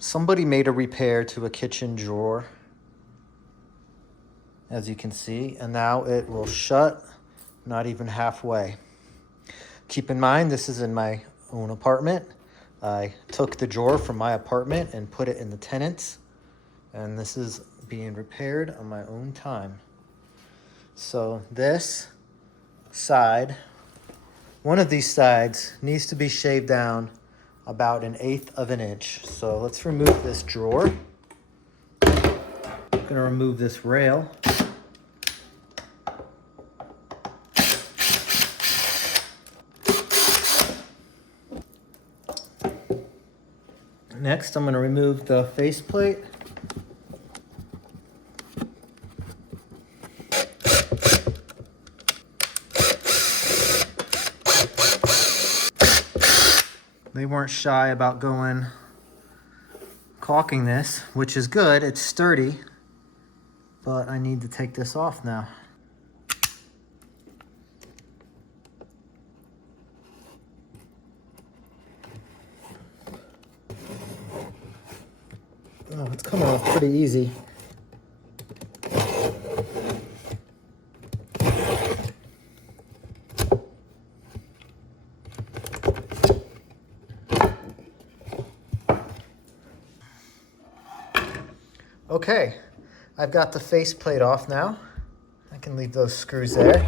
Somebody made a repair to a kitchen drawer, as you can see, and now it will shut, not even halfway. Keep in mind, this is in my own apartment. I took the drawer from my apartment and put it in the tenant's, and this is being repaired on my own time. So this side, one of these sides needs to be shaved down about 1/8 of an inch. So let's remove this drawer. I'm gonna remove this rail. Next, I'm gonna remove the faceplate. They weren't shy about caulking this, which is good, it's sturdy, but I need to take this off now. Oh, it's coming off pretty easy. Okay, I've got the faceplate off now. I can leave those screws there.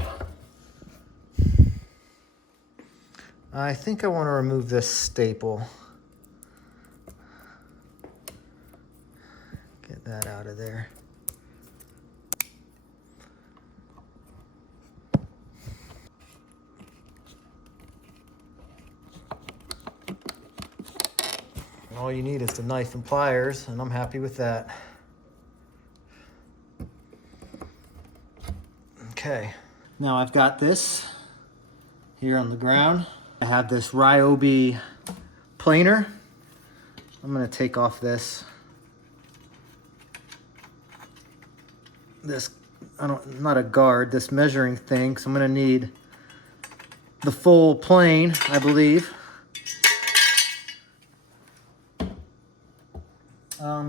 I think I want to remove this staple. Get that out of there. And all you need is the knife and pliers, and I'm happy with that. Okay, now I've got this here on the ground. I have this Ryobi planer. I'm gonna take off this not a guard, this measuring thing. So I'm gonna need the full plane, I believe.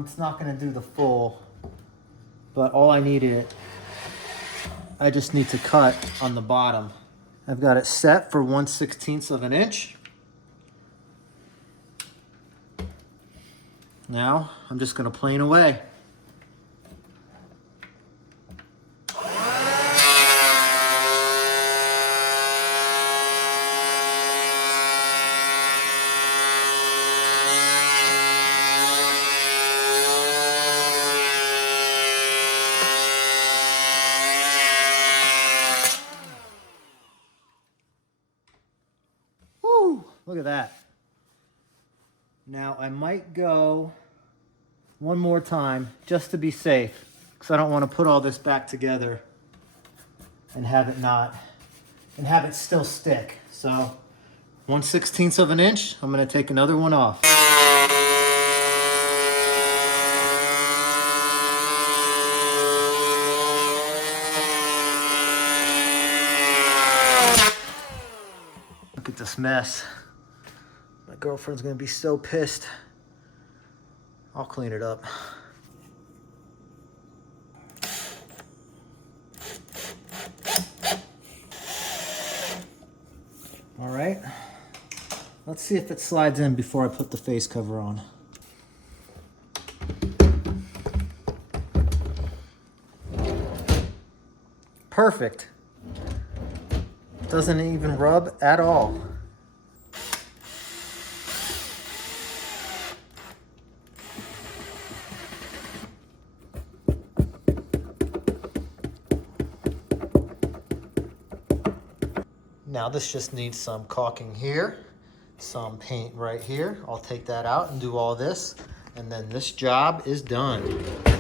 It's not gonna do the full, but all I need I just need to cut on the bottom. I've got it set for 1/16 of an inch. Now I'm just gonna plane away. Look at that. Now I might go one more time just to be safe, because I don't want to put all this back together and have it still stick. So 1/16 of an inch, I'm going to take another one off. Look at this mess. My girlfriend's gonna be so pissed. I'll clean it up. All right, let's see if it slides in before I put the face cover on. Perfect. Doesn't even rub at all. Now this just needs some caulking here, some paint right here. I'll take that out and do all this, and then this job is done.